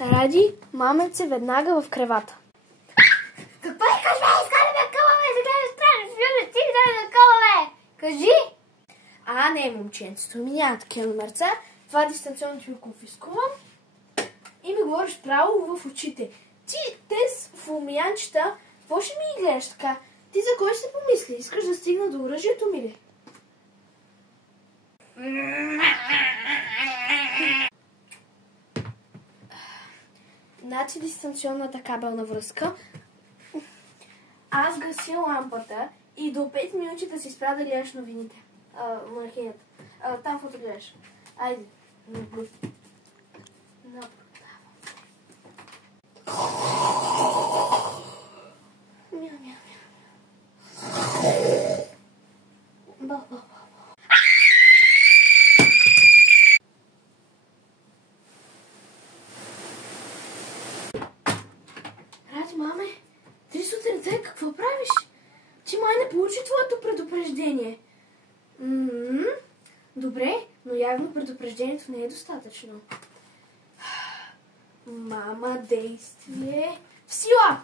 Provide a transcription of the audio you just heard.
Ради, мамец е веднага в кревата. Какво искаш, бе? Изкараме къла, бе! Загледаш странно, ти да къла, бе! Кажи! Не, момченцето ми няма такива номерца. Това дистанционно ти го конфискувам и ми говориш право в очите. Ти, тез фулмиянчета, какво ще ми ги гледаш така? Ти за кой ще помисли? Искаш да стигна до оръжието ми ли? Значи дистанционната кабелна връзка. Аз гаси лампата и до 5 минути да си спра да гледаш новините. Монархинята. Там какво гледаш? Айде. Ради, маме, ти сутринта какво правиш? Ти май не получи твоето предупреждение. Добре, но явно предупреждението не е достатъчно. Мама, действие в сила!